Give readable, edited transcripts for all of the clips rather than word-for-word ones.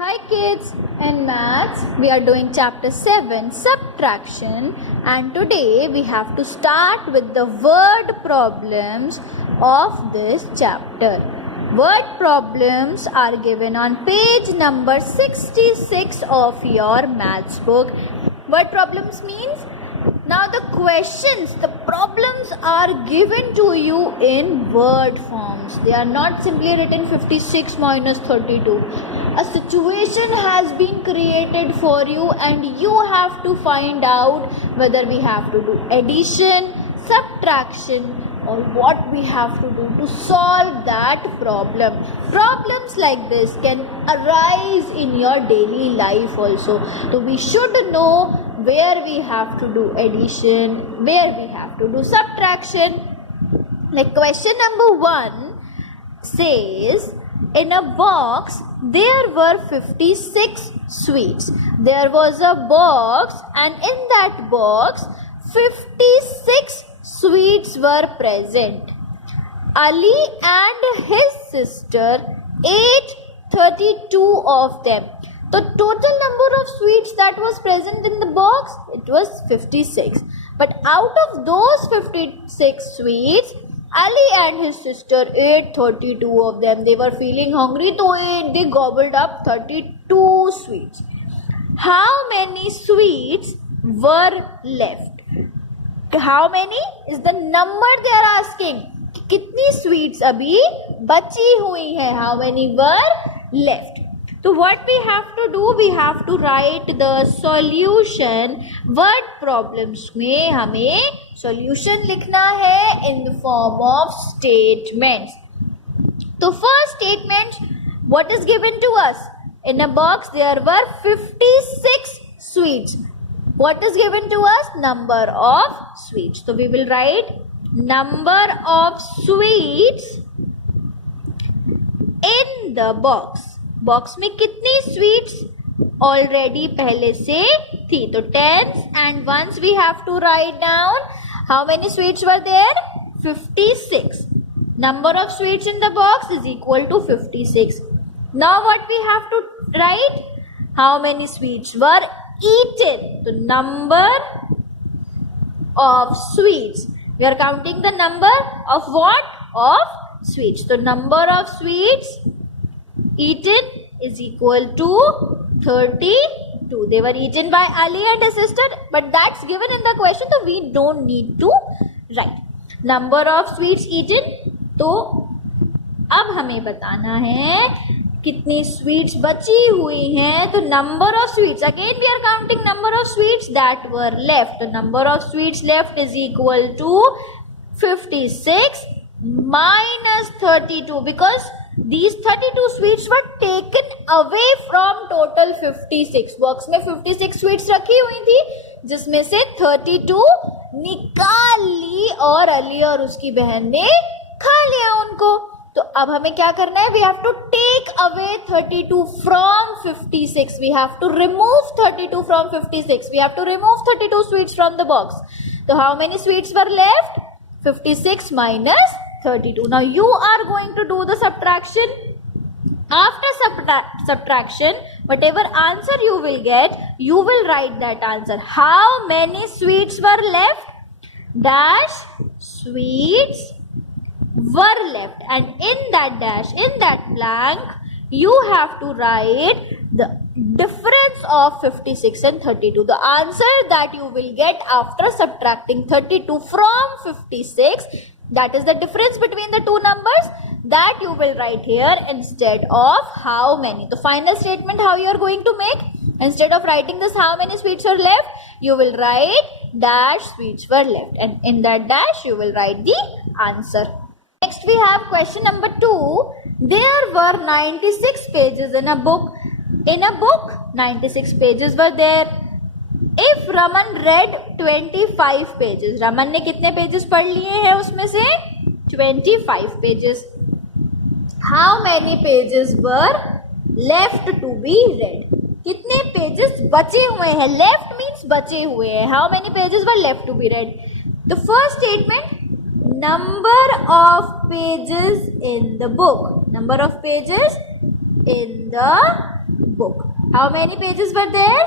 Hi kids, in maths we are doing chapter 7 subtraction, and today we have to start with the word problems of this chapter. Word problems are given on page number 66 of your maths book. Word problems means now the questions, the problems are given to you in word forms. They are not simply written 56 minus 32. A situation has been created for you and you have to find out whether we have to do addition, subtraction, or what we have to do to solve that problem. Problems like this can arise in your daily life also. So we should know where we have to do addition, where we have to do subtraction. Like question number 1 says, in a box there were 56 sweets. There was a box and in that box 56 sweets were present. Ali and his sister ate 32 of them. The total number of sweets that was present in the box, it was 56. But out of those 56 sweets, Ali and his sister ate 32 of them. They were feeling hungry, so they gobbled up 32 sweets. How many sweets were left? How many is the number they are asking. कितनी sweets अभी बची हुई है? How many were left? So what we have to do, we have to write the solution. Word problems में हमें solution लिखना है in the form of statements. So first statement, what is given to us? In a box there were 56 sweets. What is given to us? Number of sweets. So we will write number of sweets in the box. Box में कितनी sweets already पहले से थी, तो tens and ones we have to write down how many sweets were there 56. Number of sweets in the box is equal to 56. Now what we have to write, how many sweets were eaten. तो number of sweets, we are counting the number of what, of sweets. तो number of sweets eaten is equal to 32. They were eaten by Ali and his sister, but that's given in the question, so we don't need to write. Number of sweets eaten, तो अब हमें बताना है कितनी sweets बची हुई हैं. तो number of sweets, again we are counting number of sweets that were left. Number of sweets left is equal to 56 minus 32 because these 32 sweets were taken away from total 56. Box में 56 sweets रखी हुई थी जिसमें से 32 निकाल ली और अली और उसकी बहन ने खा लिया उनको. तो अब हमें क्या करना है, we have to take away 32 from 56. We have to remove 32 from 56. We have to remove 32 sweets from the box. तो how many sweets were left? 56 minus 32. Now you are going to do the subtraction. After subtraction, whatever answer you will get, you will write that answer. How many sweets were left? Dash sweets were left, and in that dash, in that blank, you have to write the difference of 56 and 32. The answer that you will get after subtracting 32 from 56, that is the difference between the two numbers, that you will write here instead of how many. The final statement how you are going to make, instead of writing this how many sweets are left, you will write dash sweets were left, and in that dash you will write the answer. Next we have question number 2. There were 96 pages in a book. In a book 96 pages were there. If Raman read 25 pages, Raman ने कितने pages पढ़ लिए हैं उसमें से? 25 pages. How many pages were left to be read? कितने pages बचे हुए हैं? Left means बचे हुए हैं. How many pages were left to be read? The first statement, number of pages in the book. Number of pages in the book. How many pages were there?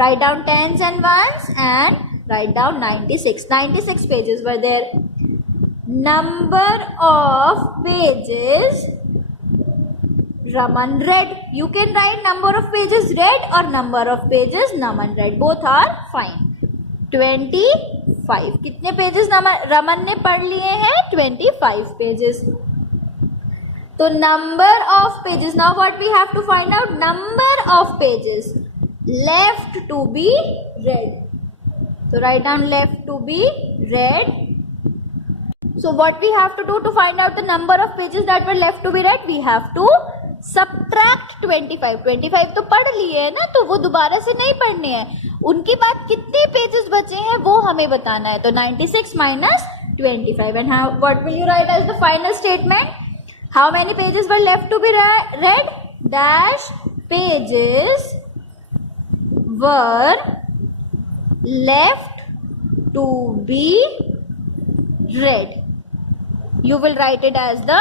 Write down tens and ones and write down 96. 96 pages were there. Number of pages Raman read. You can write number of pages read or number of pages Naman read. Both are fine. 25. कितने pages Raman ने पढ़ लिए हैं? 25 pages. तो number of pages. Now what we have to find out? Number of pages left to be read. So write down left to be read. So what we have to do to find out the number of pages that were left to be read? We have to subtract 25. 25 तो पढ़ लिए है ना, तो वो दोबारा से नहीं पढ़ने हैं. उनके बाद कितने पेजेस बचे हैं वो हमें बताना है. तो 96 minus 25. And how, what will you write as the final statement? How many pages were left to be read? Dash pages were left to be read. You will write it as the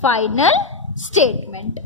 final statement.